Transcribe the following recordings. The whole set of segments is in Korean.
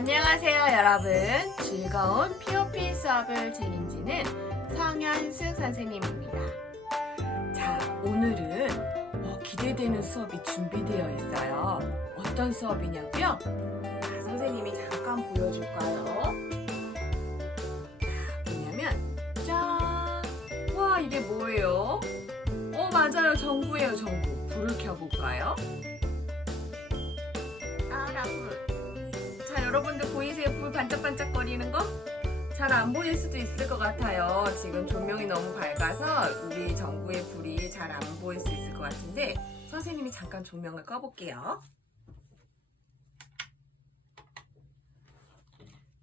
안녕하세요 여러분. 즐거운 POP 수업을 책임지는 성현승 선생님입니다. 자, 오늘은 기대되는 수업이 준비되어 있어요. 어떤 수업이냐고요? 자, 선생님이 잠깐 보여줄까요? 뭐냐면 짠! 와, 이게 뭐예요? 맞아요, 전구예요, 전구. 불을 켜볼까요? 자, 여러분들 보이세요? 불 반짝반짝거리는 거? 잘 안 보일 수도 있을 것 같아요. 지금 조명이 너무 밝아서 우리 전구의 불이 잘 안 보일 수 있을 것 같은데 선생님이 잠깐 조명을 꺼볼게요.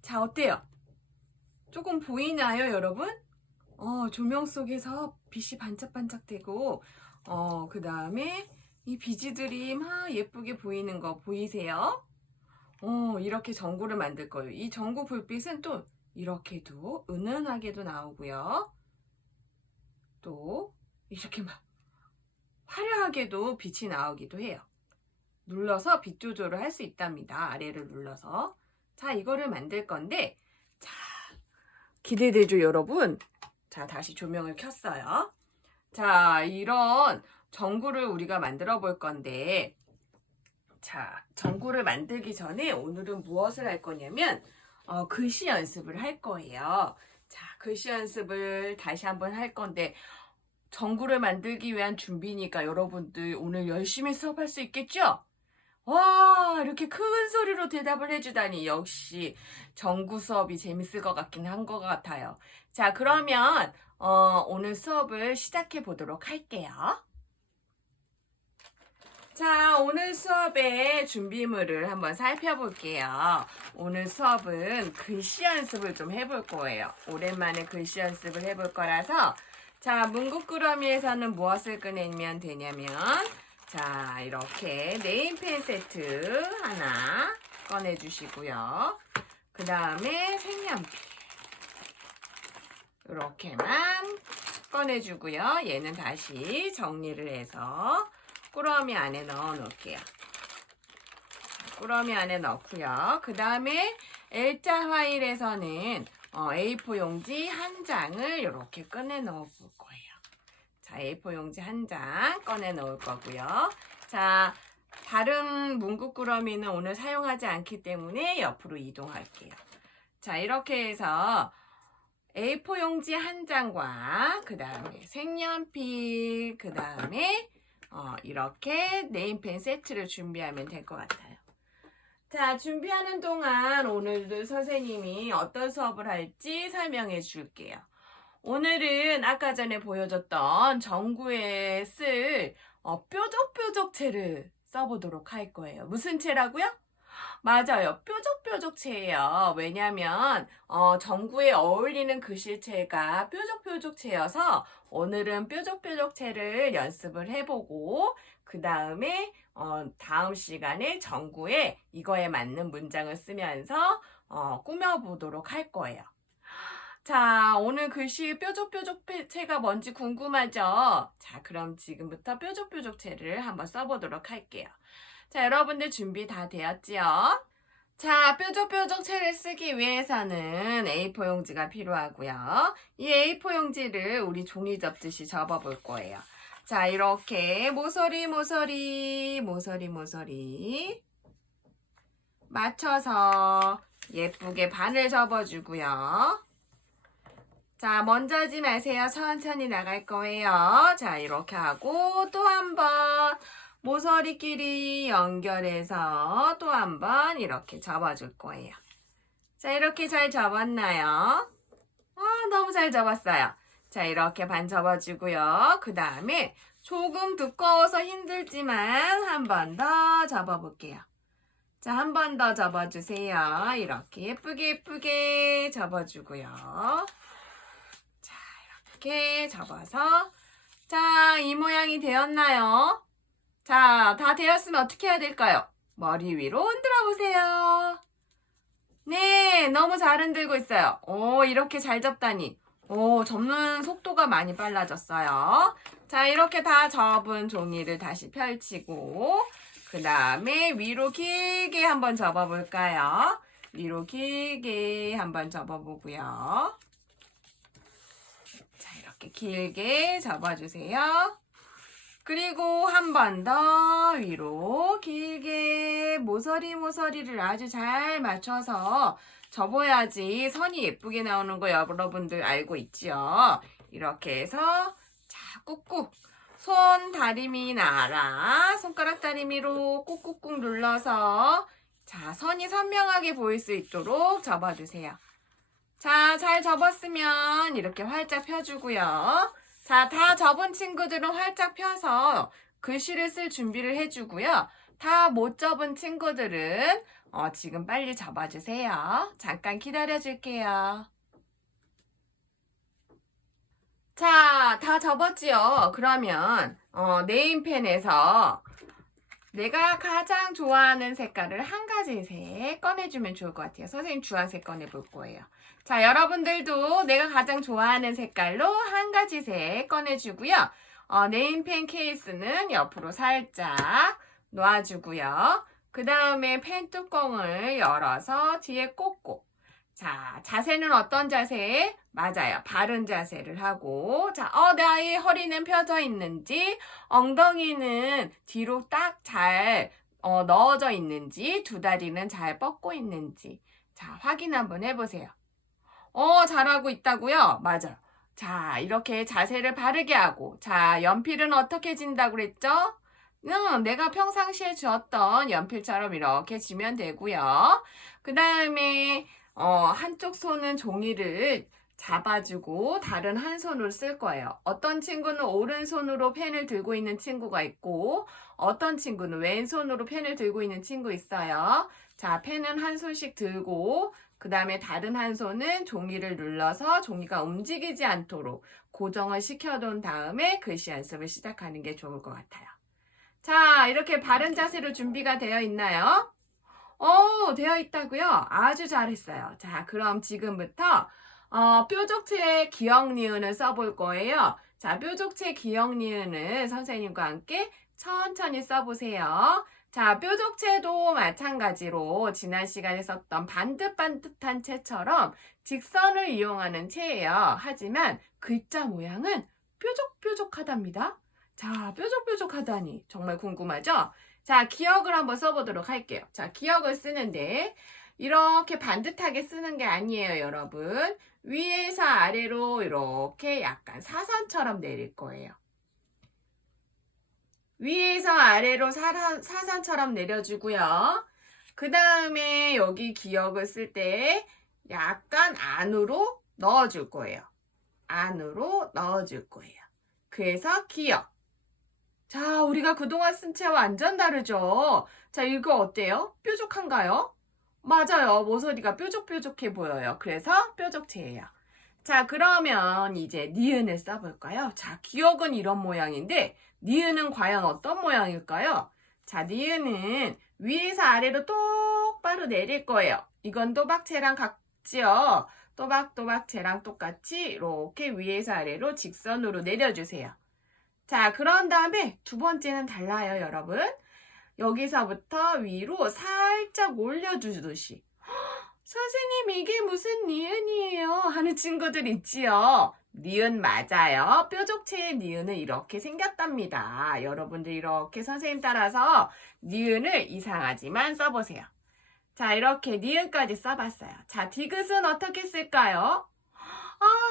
자, 어때요? 조금 보이나요, 여러분? 조명 속에서 빛이 반짝반짝되고 그 다음에 이 비즈들이 막 예쁘게 보이는 거 보이세요? 이렇게 전구를 만들 거예요. 이 전구 불빛은 또 이렇게도 은은하게도 나오고요. 또 이렇게 막 화려하게도 빛이 나오기도 해요. 눌러서 빛 조절을 할 수 있답니다. 아래를 눌러서. 자, 이거를 만들 건데, 자, 기대되죠, 여러분? 자, 다시 조명을 켰어요. 자, 이런 전구를 우리가 만들어 볼 건데, 자, 전구를 만들기 전에 오늘은 무엇을 할 거냐면 글씨 연습을 할 거예요. 자, 글씨 연습을 다시 한번 할 건데 전구를 만들기 위한 준비니까 여러분들 오늘 열심히 수업할 수 있겠죠? 와, 이렇게 큰 소리로 대답을 해주다니 역시 전구 수업이 재밌을 것 같긴 한 것 같아요. 자, 그러면 오늘 수업을 시작해 보도록 할게요. 자, 오늘 수업의 준비물을 한번 살펴볼게요. 오늘 수업은 글씨 연습을 좀 해볼 거예요. 오랜만에 글씨 연습을 해볼 거라서 자, 문구꾸러미에서는 무엇을 꺼내면 되냐면 자, 이렇게 네임펜 세트 하나 꺼내주시고요. 그 다음에 색연필 이렇게만 꺼내주고요. 얘는 다시 정리를 해서 꾸러미 안에 넣어 놓을게요. 꾸러미 안에 넣고요. 그 다음에 L자 화일에서는 A4 용지 한 장을 이렇게 꺼내 넣어 볼 거예요. 자, A4 용지 한 장 꺼내 넣을 거고요. 자, 다른 문구 꾸러미는 오늘 사용하지 않기 때문에 옆으로 이동할게요. 자, 이렇게 해서 A4 용지 한 장과 그 다음에 색연필 그 다음에 이렇게 네임펜 세트를 준비하면 될 것 같아요. 자, 준비하는 동안 오늘도 선생님이 어떤 수업을 할지 설명해 줄게요. 오늘은 아까 전에 보여줬던 전구에 쓸 뾰족뾰족체를 써보도록 할 거예요. 무슨 체라고요? 맞아요. 뾰족뾰족체예요. 왜냐면 전구에 어울리는 글씨체가 뾰족뾰족체여서 오늘은 뾰족뾰족체를 연습을 해보고 그 다음에 다음 시간에 전구에 이거에 맞는 문장을 쓰면서 꾸며보도록 할 거예요. 자, 오늘 글씨 뾰족뾰족체가 뭔지 궁금하죠? 자, 그럼 지금부터 뾰족뾰족체를 한번 써보도록 할게요. 자, 여러분들 준비 다 되었지요? 자, 뾰족뾰족체를 쓰기 위해서는 A4 용지가 필요하고요. 이 A4 용지를 우리 종이 접듯이 접어볼 거예요. 자, 이렇게 모서리 맞춰서 예쁘게 반을 접어주고요. 자, 먼저 하지 마세요. 천천히 나갈 거예요. 자, 이렇게 하고 또 한 번 모서리끼리 연결해서 또 한 번 이렇게 접어줄 거예요. 자, 이렇게 잘 접었나요? 너무 잘 접었어요. 자, 이렇게 반 접어주고요. 그 다음에 조금 두꺼워서 힘들지만 한 번 더 접어볼게요. 자, 한 번 더 접어주세요. 이렇게 예쁘게 접어주고요. 자, 이렇게 접어서 자, 이 모양이 되었나요? 자, 다 되었으면 어떻게 해야 될까요? 머리 위로 흔들어 보세요. 네, 너무 잘 흔들고 있어요. 이렇게 잘 접다니. 접는 속도가 많이 빨라졌어요. 자, 이렇게 다 접은 종이를 다시 펼치고 그 다음에 위로 길게 한번 접어볼까요? 위로 길게 한번 접어보고요. 자, 이렇게 길게 접어주세요. 그리고 한 번 더 위로 길게 모서리를 아주 잘 맞춰서 접어야지 선이 예쁘게 나오는 거 여러분들 알고 있죠? 이렇게 해서 자, 꾹꾹 손 다리미 나라 손가락 다리미로 꾹꾹꾹 눌러서 자, 선이 선명하게 보일 수 있도록 접어주세요. 자, 잘 접었으면 이렇게 활짝 펴주고요. 자, 다 접은 친구들은 활짝 펴서 글씨를 쓸 준비를 해주고요. 다 못 접은 친구들은 지금 빨리 접어주세요. 잠깐 기다려줄게요. 자, 다 접었지요? 그러면 네임펜에서 내가 가장 좋아하는 색깔을 한 가지씩 꺼내주면 좋을 것 같아요. 선생님 주황색 꺼내볼 거예요. 자, 여러분들도 내가 가장 좋아하는 색깔로 한 가지씩 꺼내주고요. 네임펜 케이스는 옆으로 살짝 놓아주고요. 그 다음에 펜 뚜껑을 열어서 뒤에 꽂고 자, 자세는 어떤 자세? 맞아요. 바른 자세를 하고 자, 나의 허리는 펴져 있는지 엉덩이는 뒤로 딱 잘 넣어져 있는지 두 다리는 잘 뻗고 있는지 자, 확인 한번 해보세요. 잘하고 있다고요? 맞아요. 자, 이렇게 자세를 바르게 하고 자, 연필은 어떻게 진다고 그랬죠? 내가 평상시에 쥐었던 연필처럼 이렇게 쥐면 되고요. 그 다음에 한쪽 손은 종이를 잡아주고 다른 한 손으로 쓸 거예요. 어떤 친구는 오른손으로 펜을 들고 있는 친구가 있고 어떤 친구는 왼손으로 펜을 들고 있는 친구 있어요. 자, 펜은 한 손씩 들고 그 다음에 다른 한 손은 종이를 눌러서 종이가 움직이지 않도록 고정을 시켜둔 다음에 글씨 연습을 시작하는 게 좋을 것 같아요. 자, 이렇게 바른 자세로 준비가 되어 있나요? 되어 있다고요? 아주 잘했어요. 자, 그럼 지금부터 뾰족체 기억 니은을 써볼 거예요. 자, 뾰족체 기억 니은을 선생님과 함께 천천히 써보세요. 자, 뾰족체도 마찬가지로 지난 시간에 썼던 반듯반듯한 채처럼 직선을 이용하는 채예요. 하지만 글자 모양은 뾰족뾰족하답니다. 자, 뾰족뾰족하다니 정말 궁금하죠? 자, 기억을 한번 써보도록 할게요. 자, 기억을 쓰는데 이렇게 반듯하게 쓰는 게 아니에요, 여러분. 위에서 아래로 이렇게 약간 사선처럼 내릴 거예요. 위에서 아래로 사선처럼 내려주고요. 그 다음에 여기 기억을 쓸 때 약간 안으로 넣어줄 거예요. 안으로 넣어줄 거예요. 그래서 기억. 자, 우리가 그동안 쓴 채와 완전 다르죠? 자, 이거 어때요? 뾰족한가요? 맞아요. 모서리가 뾰족뾰족해 보여요. 그래서 뾰족체예요. 자, 그러면 이제 니은을 써볼까요? 자, 기억은 이런 모양인데 니은은 과연 어떤 모양일까요? 자, 니은은 위에서 아래로 똑바로 내릴 거예요. 이건 또박체랑 같지요? 또박또박체랑 똑같이 이렇게 위에서 아래로 직선으로 내려주세요. 자, 그런 다음에 두 번째는 달라요, 여러분. 여기서부터 위로 살짝 올려주듯이 선생님 이게 무슨 니은이에요? 하는 친구들 있지요? 니은 맞아요. 뾰족체의 니은은 이렇게 생겼답니다. 여러분들 이렇게 선생님 따라서 니은을 이상하지만 써보세요. 자, 이렇게 니은까지 써봤어요. 자, 디귿은 어떻게 쓸까요?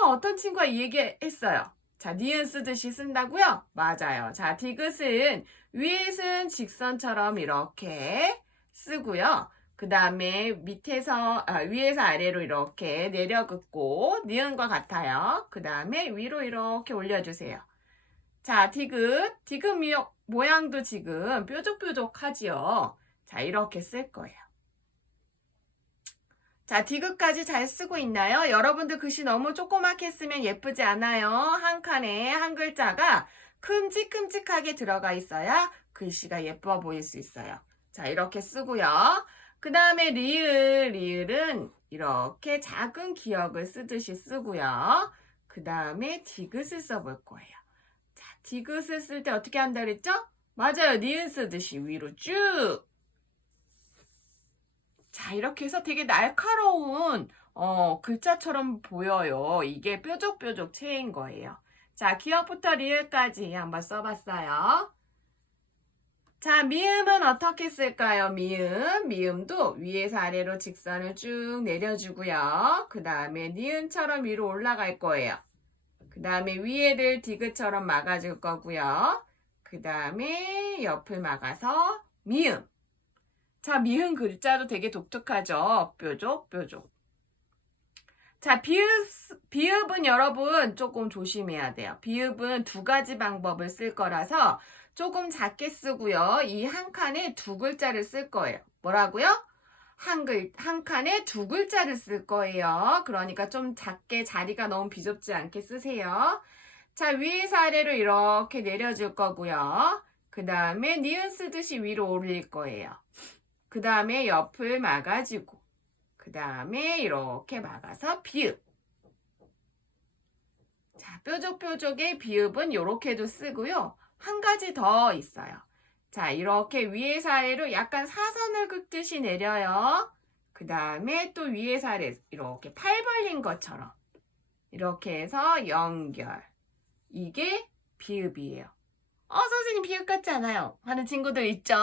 어떤 친구가 이 얘기했어요. 자, 니은 쓰듯이 쓴다고요? 맞아요. 자, 디귿은 위에는 직선처럼 이렇게 쓰고요. 그 다음에 위에서 아래로 이렇게 내려긋고 니은과 같아요. 그 다음에 위로 이렇게 올려주세요. 자, 디귿 모양도 지금 뾰족뾰족하지요. 자, 이렇게 쓸 거예요. 자, 디귿까지 잘 쓰고 있나요? 여러분들 글씨 너무 조그맣게 쓰면 예쁘지 않아요. 한 칸에 한 글자가 큼직큼직하게 들어가 있어야 글씨가 예뻐 보일 수 있어요. 자, 이렇게 쓰고요. 그 다음에 리을은 이렇게 작은 기억을 쓰듯이 쓰고요. 그 다음에 디귿을 써볼 거예요. 자, 디귿을 쓸 때 어떻게 한다 그랬죠? 맞아요. 니은 쓰듯이 위로 쭉. 자, 자, 이렇게 해서 되게 날카로운 글자처럼 보여요. 이게 뾰족뾰족 체인 거예요. 자, 기역부터 리을까지 한번 써봤어요. 자, 미음은 어떻게 쓸까요? 미음도 위에서 아래로 직선을 쭉 내려주고요. 그 다음에 니은처럼 위로 올라갈 거예요. 그 다음에 위에를 디귿처럼 막아줄 거고요. 그 다음에 옆을 막아서 미음. 자, 미음 글자도 되게 독특하죠? 뾰족. 자, 비읍은 여러분 조금 조심해야 돼요. 비읍은 두 가지 방법을 쓸 거라서 조금 작게 쓰고요. 이 한 칸에 두 글자를 쓸 거예요. 뭐라고요? 한 칸에 두 글자를 쓸 거예요. 그러니까 좀 작게 자리가 너무 비좁지 않게 쓰세요. 자, 위에서 아래로 이렇게 내려줄 거고요. 그 다음에 니은 쓰듯이 위로 올릴 거예요. 그 다음에 옆을 막아주고 그 다음에 이렇게 막아서 비읍. 자, 뾰족의 비읍은 이렇게도 쓰고요. 한 가지 더 있어요. 자, 이렇게 위에서 아래로 약간 사선을 긋듯이 내려요. 그 다음에 또 위에서 아래 이렇게 팔 벌린 것처럼 이렇게 해서 연결. 이게 비읍이에요. 선생님 비읍 같지 않아요? 하는 친구들 있죠?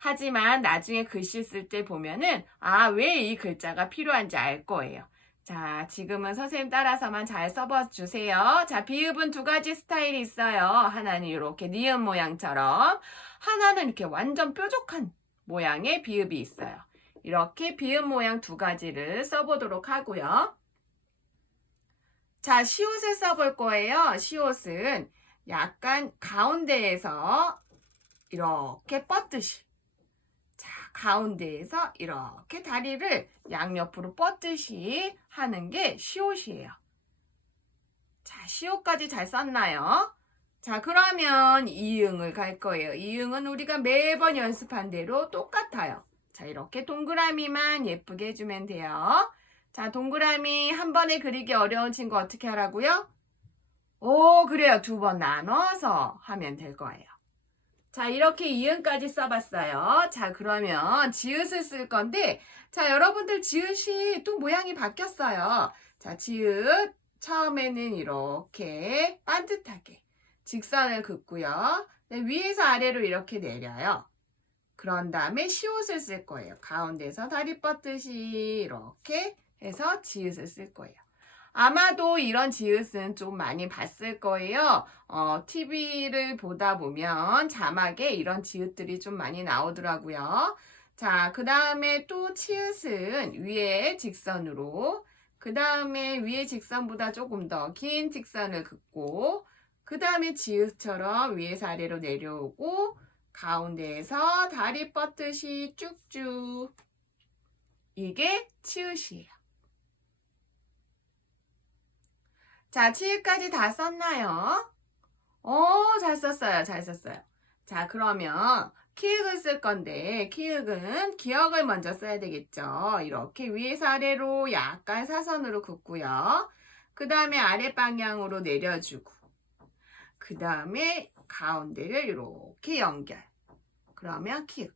하지만 나중에 글씨 쓸 때 보면은 왜 이 글자가 필요한지 알 거예요. 자, 지금은 선생님 따라서만 잘 써봐주세요. 자, 비읍은 두 가지 스타일이 있어요. 하나는 이렇게 니은 모양처럼, 하나는 이렇게 완전 뾰족한 모양의 비읍이 있어요. 이렇게 비읍 모양 두 가지를 써보도록 하고요. 자, 시옷을 써볼 거예요. 시옷은 약간 가운데에서 이렇게 뻗듯이, 자, 가운데에서 이렇게 다리를 양옆으로 뻗듯이 하는 게 시옷이에요. 자, 시옷까지 잘 썼나요? 자, 그러면 이응을 갈 거예요. 이응은 우리가 매번 연습한 대로 똑같아요. 자, 이렇게 동그라미만 예쁘게 해주면 돼요. 자, 동그라미 한 번에 그리기 어려운 친구 어떻게 하라고요? 그래요. 두 번 나눠서 하면 될 거예요. 자, 이렇게 이응까지 써봤어요. 자, 그러면 지읒을 쓸 건데, 자, 여러분들 지읒이 또 모양이 바뀌었어요. 자, 지읒 처음에는 이렇게 반듯하게 직선을 긋고요. 위에서 아래로 이렇게 내려요. 그런 다음에 시옷을 쓸 거예요. 가운데서 다리 뻗듯이 이렇게 해서 지읒을 쓸 거예요. 아마도 이런 지읒은 좀 많이 봤을 거예요. TV를 보다 보면 자막에 이런 지읒들이 좀 많이 나오더라고요. 자, 그 다음에 또 치읓은 위에 직선으로, 그 다음에 위에 직선보다 조금 더 긴 직선을 긋고, 그 다음에 지읒처럼 위에서 아래로 내려오고, 가운데에서 다리 뻗듯이 쭉쭉. 이게 치읓이에요. 자, 치읓까지 다 썼나요? 잘 썼어요. 자, 그러면 키읔을 쓸 건데 키읔은 기역을 먼저 써야 되겠죠. 이렇게 위에서 아래로 약간 사선으로 긋고요. 그 다음에 아래 방향으로 내려주고 그 다음에 가운데를 이렇게 연결. 그러면 키읔.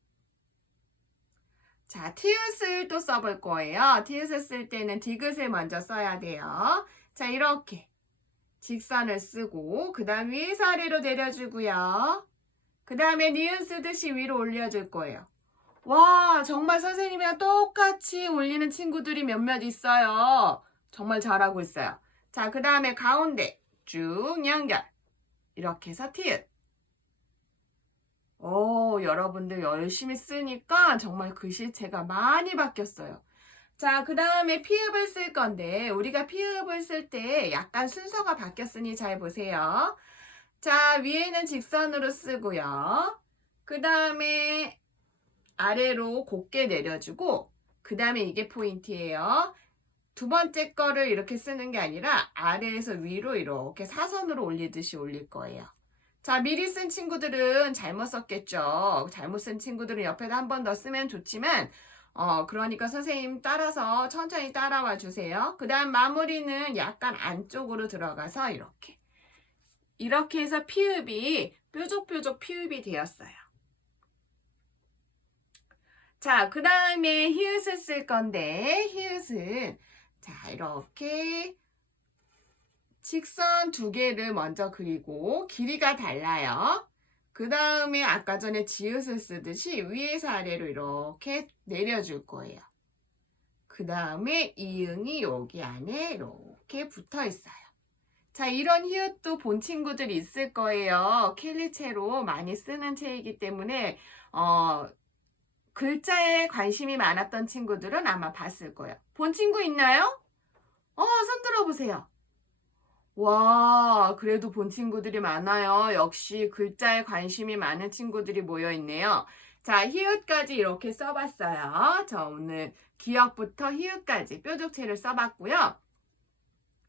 자, 티읕을 또 써볼 거예요. 티읕을 쓸 때는 디귿을 먼저 써야 돼요. 자, 이렇게 직선을 쓰고 그 다음 위에서 아래로 내려주고요. 그 다음에 니은 쓰듯이 위로 올려줄 거예요. 와, 정말 선생님이랑 똑같이 올리는 친구들이 몇몇 있어요. 정말 잘하고 있어요. 자, 그 다음에 가운데 쭉 연결. 이렇게 해서 티읕. 여러분들 열심히 쓰니까 정말 글씨체가 많이 바뀌었어요. 자, 그 다음에 피읍을 쓸 건데 우리가 피읍을 쓸 때 약간 순서가 바뀌었으니 잘 보세요. 자, 위에는 직선으로 쓰고요. 그 다음에 아래로 곱게 내려주고 그 다음에 이게 포인트예요. 두 번째 거를 이렇게 쓰는 게 아니라 아래에서 위로 이렇게 사선으로 올리듯이 올릴 거예요. 자, 미리 쓴 친구들은 잘못 썼겠죠. 잘못 쓴 친구들은 옆에다 한 번 더 쓰면 좋지만 그러니까 선생님 따라서 천천히 따라와 주세요. 그 다음 마무리는 약간 안쪽으로 들어가서 이렇게 해서 피읍이 뾰족 피읍이 되었어요. 자, 그 다음에 히읗을 쓸 건데, 히읗은, 자, 이렇게 직선 두 개를 먼저 그리고 길이가 달라요. 그 다음에 아까 전에 지읒을 쓰듯이 위에서 아래로 이렇게 내려줄 거예요. 그 다음에 이응이 여기 안에 이렇게 붙어 있어요. 자, 이런 히읗도 본 친구들이 있을 거예요. 캘리체로 많이 쓰는 체이기 때문에 글자에 관심이 많았던 친구들은 아마 봤을 거예요. 본 친구 있나요? 손 들어보세요. 와, 그래도 본 친구들이 많아요. 역시 글자에 관심이 많은 친구들이 모여있네요. 자, 히읗까지 이렇게 써봤어요. 저 오늘 기역부터 히읗까지 뾰족체를 써봤고요.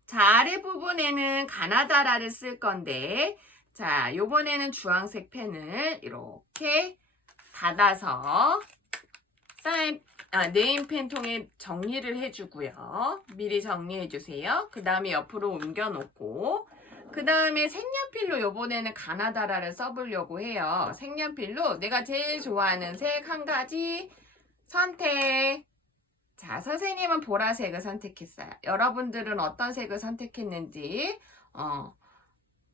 자, 아랫부분에는 가나다라를 쓸 건데, 자, 요번에는 주황색 펜을 이렇게 닫아서 네임펜 통에 정리를 해주고요. 미리 정리해주세요. 그 다음에 옆으로 옮겨놓고, 그 다음에 색연필로 요번에는 가나다라를 써보려고 해요. 색연필로 내가 제일 좋아하는 색 한 가지 선택. 자, 선생님은 보라색을 선택했어요. 여러분들은 어떤 색을 선택했는지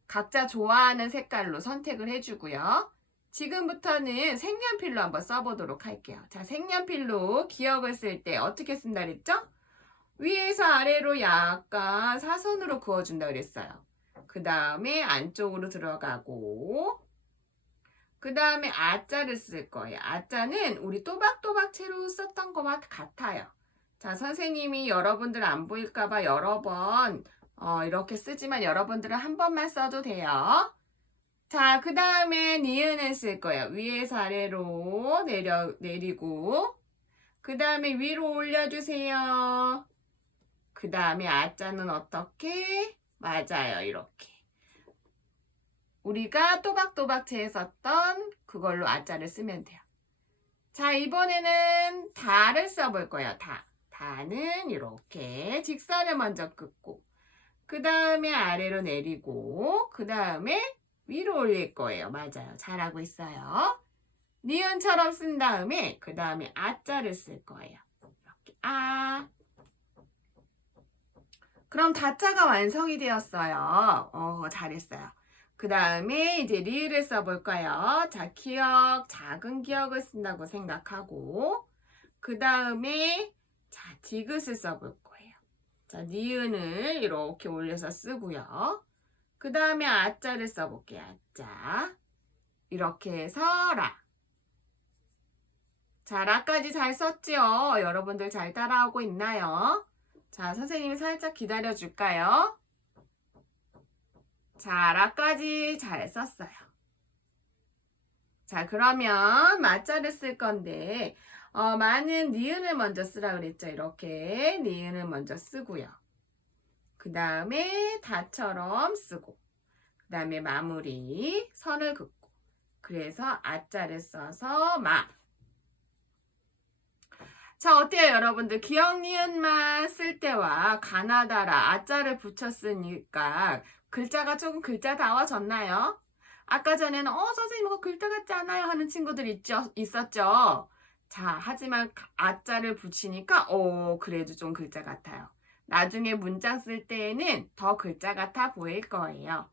각자 좋아하는 색깔로 선택을 해주고요. 지금부터는 색연필로 한번 써보도록 할게요. 자, 색연필로 기억을 쓸 때 어떻게 쓴다 그랬죠? 위에서 아래로 약간 사선으로 그어준다 그랬어요. 그 다음에 안쪽으로 들어가고, 그 다음에 아자를 쓸 거예요. 아자는 우리 또박또박채로 썼던 것과 같아요. 자, 선생님이 여러분들 안 보일까봐 여러 번 이렇게 쓰지만 여러분들은 한 번만 써도 돼요. 자, 그 다음에 니은을 쓸 거예요. 위에서 아래로 내리고, 그 다음에 위로 올려주세요. 그 다음에 아자는 어떻게? 맞아요, 이렇게. 우리가 또박또박체에 썼던 그걸로 아자를 쓰면 돼요. 자, 이번에는 다를 써볼 거예요. 다는 이렇게 직선을 먼저 긋고, 그 다음에 아래로 내리고, 그 다음에 위로 올릴 거예요. 맞아요. 잘하고 있어요. 니은처럼 쓴 다음에 그 다음에 아자를 쓸 거예요. 이렇게 그럼 다자가 완성이 되었어요. 잘했어요. 그 다음에 이제 리을을 써볼까요? 자, 기역, 작은 기역을 쓴다고 생각하고, 그 다음에 자, 디귿을 써볼 거예요. 자, 니은을 이렇게 올려서 쓰고요. 그 다음에 아자를 써볼게요. 아자. 이렇게 해서 라. 자, 라까지 잘 썼지요? 여러분들 잘 따라하고 있나요? 자, 선생님이 살짝 기다려줄까요? 자, 라까지 잘 썼어요. 자, 그러면 마자를 쓸 건데 많은 니은을 먼저 쓰라 그랬죠? 이렇게 니은을 먼저 쓰고요. 그 다음에 다처럼 쓰고, 그 다음에 마무리 선을 긋고, 그래서 아자를 써서 마. 자, 어때요 여러분들? 기역 니은만 쓸 때와 가나다라 아자를 붙여 쓰니까 글자가 조금 글자다워졌나요? 아까 전에는 선생님 이거 글자 같지 않아요 하는 친구들 있었죠? 자, 하지만 아자를 붙이니까 그래도 좀 글자 같아요. 나중에 문장 쓸 때에는 더 글자 같아 보일 거예요.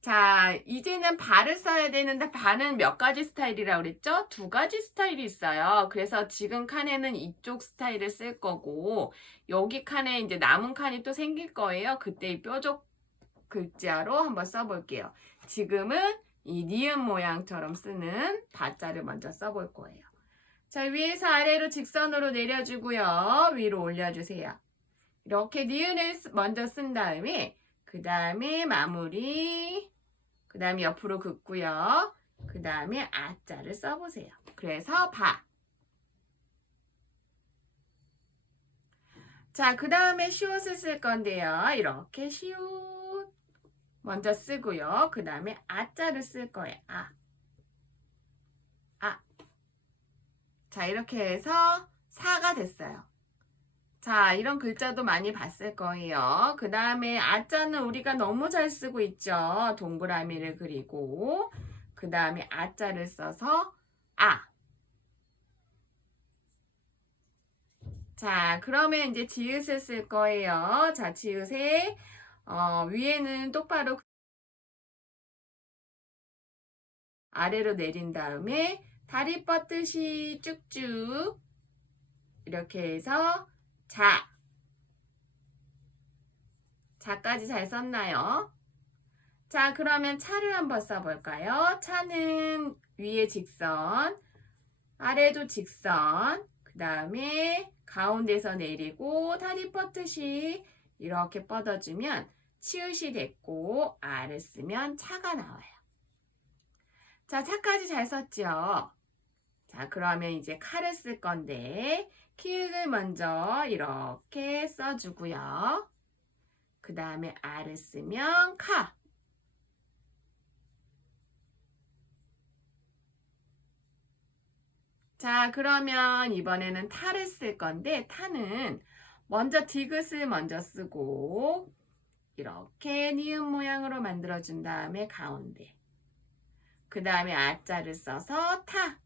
자, 이제는 바를 써야 되는데 바는 몇 가지 스타일이라고 그랬죠? 두 가지 스타일이 있어요. 그래서 지금 칸에는 이쪽 스타일을 쓸 거고 여기 칸에 이제 남은 칸이 또 생길 거예요. 그때 이 뾰족 글자로 한번 써볼게요. 지금은 이 니은 모양처럼 쓰는 바자를 먼저 써볼 거예요. 자, 위에서 아래로 직선으로 내려주고요. 위로 올려주세요. 이렇게 니은을 먼저 쓴 다음에 그 다음에 마무리, 그 다음에 옆으로 긋고요. 그 다음에 아자를 써보세요. 그래서 바. 자, 그 다음에 시옷을 쓸 건데요. 이렇게 시옷 먼저 쓰고요. 그 다음에 아자를 쓸 거예요. 자, 이렇게 해서 사가 됐어요. 자, 이런 글자도 많이 봤을 거예요. 그 다음에 아자는 우리가 너무 잘 쓰고 있죠. 동그라미를 그리고 그 다음에 아자를 써서 자, 그러면 이제 지읒을 쓸 거예요. 자, 지읒에 위에는 똑바로 아래로 내린 다음에 다리 뻗듯이 쭉쭉 이렇게 해서 자까지 잘 썼나요? 자, 그러면 차를 한번 써볼까요? 차는 위에 직선, 아래도 직선, 그 다음에 가운데서 내리고 다리 뻗듯이 이렇게 뻗어주면 치읓이 됐고 아를 쓰면 차가 나와요. 자, 차까지 잘 썼죠? 자, 그러면 이제 카를 쓸 건데 키읔을 먼저 이렇게 써주고요. 그 다음에 아를 쓰면 카. 자, 그러면 이번에는 타를 쓸 건데 타는 먼저 디귿을 먼저 쓰고 이렇게 니은 모양으로 만들어준 다음에 가운데 그 다음에 아자를 써서 타.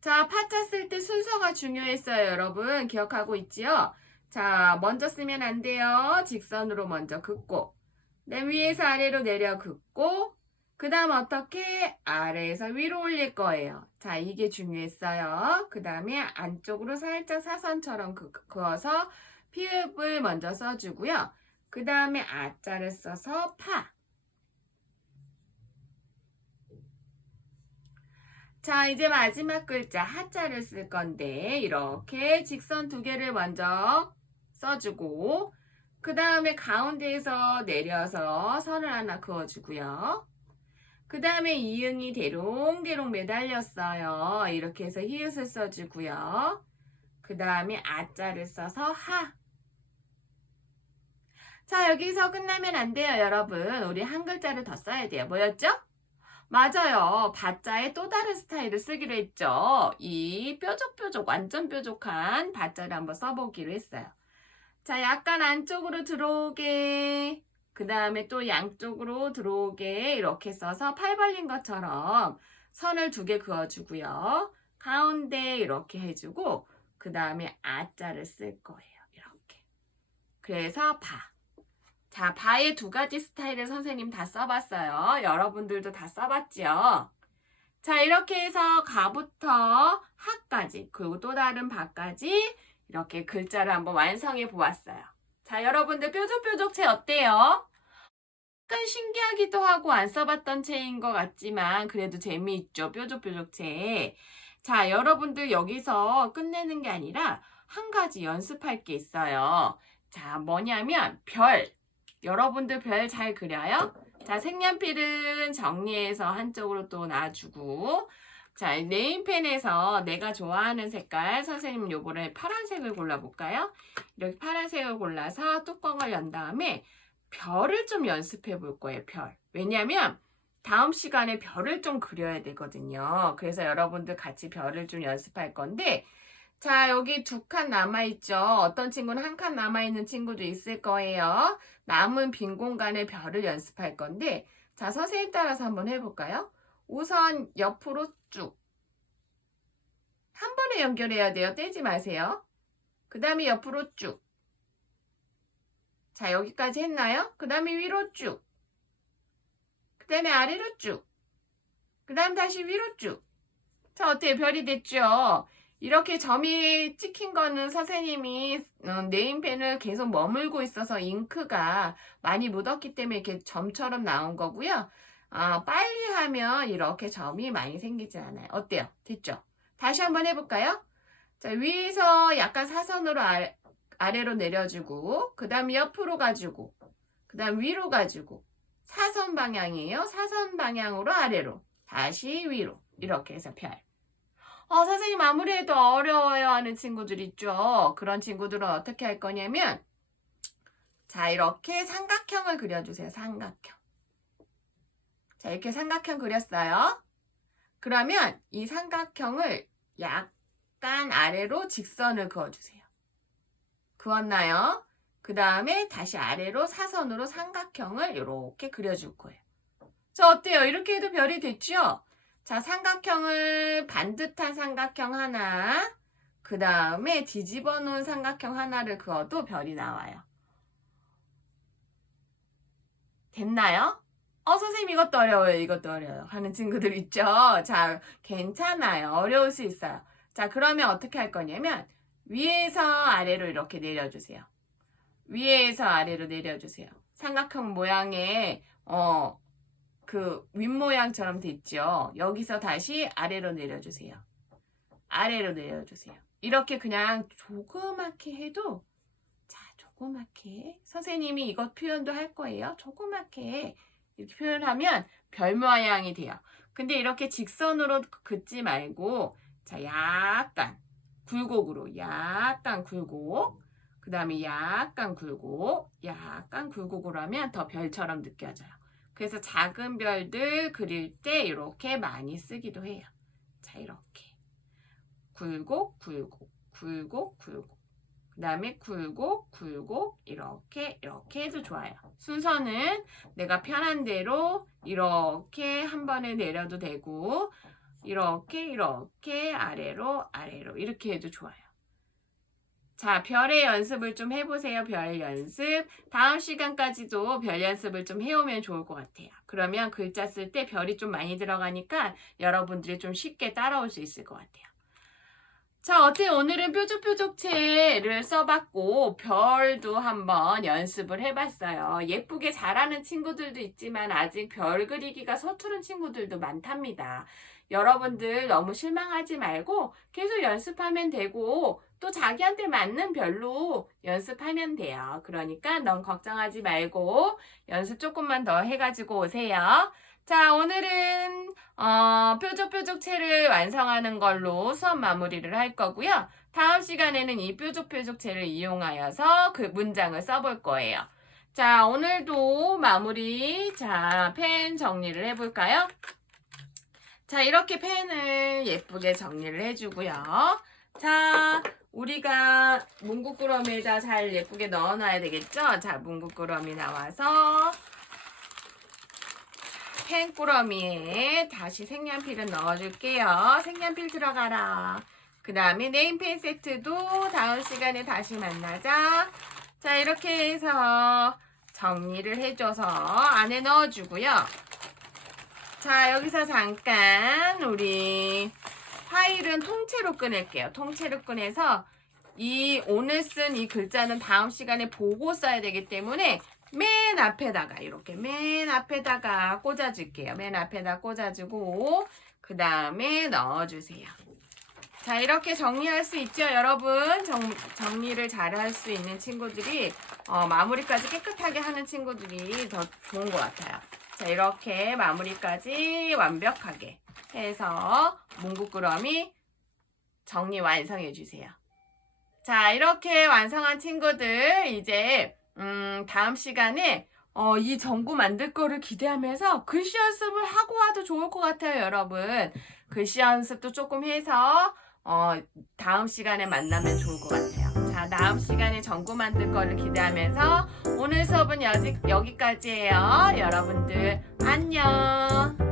자, 파자 쓸 때 순서가 중요했어요. 여러분 기억하고 있지요? 자, 먼저 쓰면 안 돼요. 직선으로 먼저 긋고 내 위에서 아래로 내려 긋고 그 다음 어떻게? 아래에서 위로 올릴 거예요. 자, 이게 중요했어요. 그 다음에 안쪽으로 살짝 사선처럼 그어서 피읍을 먼저 써주고요. 그 다음에 아자를 써서 파. 자, 이제 마지막 글자 하자를 쓸 건데 이렇게 직선 두 개를 먼저 써주고 그 다음에 가운데에서 내려서 선을 하나 그어주고요. 그 다음에 이응이 대롱대롱 매달렸어요. 이렇게 해서 히읗을 써주고요. 그 다음에 아자를 써서 하. 자, 여기서 끝나면 안 돼요, 여러분. 우리 한 글자를 더 써야 돼요. 뭐였죠? 맞아요. 바자에 또 다른 스타일을 쓰기로 했죠. 이 뾰족뾰족, 완전 뾰족한 바자를 한번 써보기로 했어요. 자, 약간 안쪽으로 들어오게, 그 다음에 또 양쪽으로 들어오게 이렇게 써서 팔 벌린 것처럼 선을 두 개 그어주고요. 가운데 이렇게 해주고 그 다음에 아자를 쓸 거예요. 이렇게. 그래서 바. 자, 바의 두 가지 스타일을 선생님 다 써봤어요. 여러분들도 다 써봤죠? 자, 이렇게 해서 가부터 하까지 그리고 또 다른 바까지 이렇게 글자를 한번 완성해 보았어요. 자, 여러분들 뾰족뾰족 체 어때요? 약간 신기하기도 하고 안 써봤던 체인 것 같지만 그래도 재미있죠. 뾰족뾰족 체. 자, 여러분들 여기서 끝내는 게 아니라 한 가지 연습할 게 있어요. 자, 뭐냐면 별. 여러분들 별 잘 그려요? 자, 색연필은 정리해서 한쪽으로 또 놔주고 자, 네임펜에서 내가 좋아하는 색깔 선생님 요번에 파란색을 골라볼까요? 이렇게 파란색을 골라서 뚜껑을 연 다음에 별을 좀 연습해 볼 거예요. 별. 왜냐면 다음 시간에 별을 좀 그려야 되거든요. 그래서 여러분들 같이 별을 좀 연습할 건데 자, 여기 두 칸 남아있죠. 어떤 친구는 한 칸 남아있는 친구도 있을 거예요. 남은 빈 공간에 별을 연습할 건데 자, 선생님 따라서 한번 해볼까요? 우선 옆으로 쭉. 한 번에 연결해야 돼요. 떼지 마세요. 그 다음에 옆으로 쭉. 자, 여기까지 했나요? 그 다음에 위로 쭉. 그 다음에 아래로 쭉. 그 다음 다시 위로 쭉. 자, 어때요? 별이 됐죠? 이렇게 점이 찍힌 거는 선생님이 네임펜을 계속 머물고 있어서 잉크가 많이 묻었기 때문에 이렇게 점처럼 나온 거고요. 빨리 하면 이렇게 점이 많이 생기지 않아요. 어때요? 됐죠? 다시 한번 해볼까요? 자, 위에서 약간 사선으로 아래로 내려주고 그 다음 옆으로 가지고 그 다음 위로 가지고 사선 방향이에요. 사선 방향으로 아래로 다시 위로 이렇게 해서 별. 선생님 아무래도 어려워요 하는 친구들 있죠. 그런 친구들은 어떻게 할 거냐면 자, 이렇게 삼각형을 그려주세요. 삼각형. 자, 이렇게 삼각형 그렸어요. 그러면 이 삼각형을 약간 아래로 직선을 그어주세요. 그었나요? 그 다음에 다시 아래로 사선으로 삼각형을 이렇게 그려줄 거예요. 자, 어때요? 이렇게 해도 별이 됐죠? 자, 삼각형을 반듯한 삼각형 하나, 그 다음에 뒤집어 놓은 삼각형 하나를 그어도 별이 나와요. 됐나요? 선생님 이것도 어려워요. 이것도 어려워요. 하는 친구들 있죠? 자, 괜찮아요. 어려울 수 있어요. 자, 그러면 어떻게 할 거냐면 위에서 아래로 이렇게 내려주세요. 위에서 아래로 내려주세요. 삼각형 모양의 그 윗모양처럼 됐죠? 여기서 다시 아래로 내려주세요. 아래로 내려주세요. 이렇게 그냥 조그맣게 해도 자, 조그맣게 선생님이 이것 표현도 할 거예요. 조그맣게 이렇게 표현하면 별 모양이 돼요. 근데 이렇게 직선으로 긋지 말고 자, 약간 굴곡으로 약간 굴곡 그 다음에 약간 굴곡으로 하면 더 별처럼 느껴져요. 그래서 작은 별들 그릴 때 이렇게 많이 쓰기도 해요. 자, 이렇게 굴곡 그 다음에 굴곡 이렇게 해도 좋아요. 순서는 내가 편한 대로 이렇게 한 번에 내려도 되고 이렇게 아래로 이렇게 해도 좋아요. 자, 별의 연습을 좀 해보세요. 별 연습. 다음 시간까지도 별 연습을 좀 해오면 좋을 것 같아요. 그러면 글자 쓸 때 별이 좀 많이 들어가니까 여러분들이 좀 쉽게 따라올 수 있을 것 같아요. 자, 어때요? 오늘은 뾰족뾰족체를 써봤고 별도 한번 연습을 해봤어요. 예쁘게 잘하는 친구들도 있지만 아직 별 그리기가 서투른 친구들도 많답니다. 여러분들 너무 실망하지 말고 계속 연습하면 되고 또 자기한테 맞는 별로 연습하면 돼요. 그러니까 너무 걱정하지 말고 연습 조금만 더 해가지고 오세요. 자, 오늘은 뾰족뾰족체를 완성하는 걸로 수업 마무리를 할 거고요. 다음 시간에는 이 뾰족뾰족체를 이용하여서 그 문장을 써볼 거예요. 자, 오늘도 마무리. 자, 펜 정리를 해볼까요? 자, 이렇게 펜을 예쁘게 정리를 해주고요. 자, 우리가 문구꾸러미에다 잘 예쁘게 넣어놔야 되겠죠? 자, 문구꾸러미 나와서 펜꾸러미에 다시 색연필을 넣어줄게요. 색연필 들어가라. 그 다음에 네임펜 세트도 다음 시간에 다시 만나자. 자, 이렇게 해서 정리를 해줘서 안에 넣어주고요. 자, 여기서 잠깐 우리 파일은 통째로 꺼낼게요. 통째로 꺼내서 오늘 쓴 이 글자는 다음 시간에 보고 써야 되기 때문에 맨 앞에다가 이렇게 맨 앞에다가 꽂아줄게요. 맨 앞에다 꽂아주고 그 다음에 넣어주세요. 자, 이렇게 정리할 수 있죠, 여러분? 정리를 잘 할 수 있는 친구들이 마무리까지 깨끗하게 하는 친구들이 더 좋은 것 같아요. 자, 이렇게 마무리까지 완벽하게 해서 문구꾸러미 정리 완성해 주세요. 자, 이렇게 완성한 친구들 이제 다음 시간에 이 전구 만들 거를 기대하면서 글씨 연습을 하고 와도 좋을 것 같아요, 여러분. 글씨 연습도 조금 해서 다음 시간에 만나면 좋을 것 같아요. 자, 다음 시간에 전구 만들 거를 기대하면서 오늘 수업은 여기까지예요. 여러분들 안녕.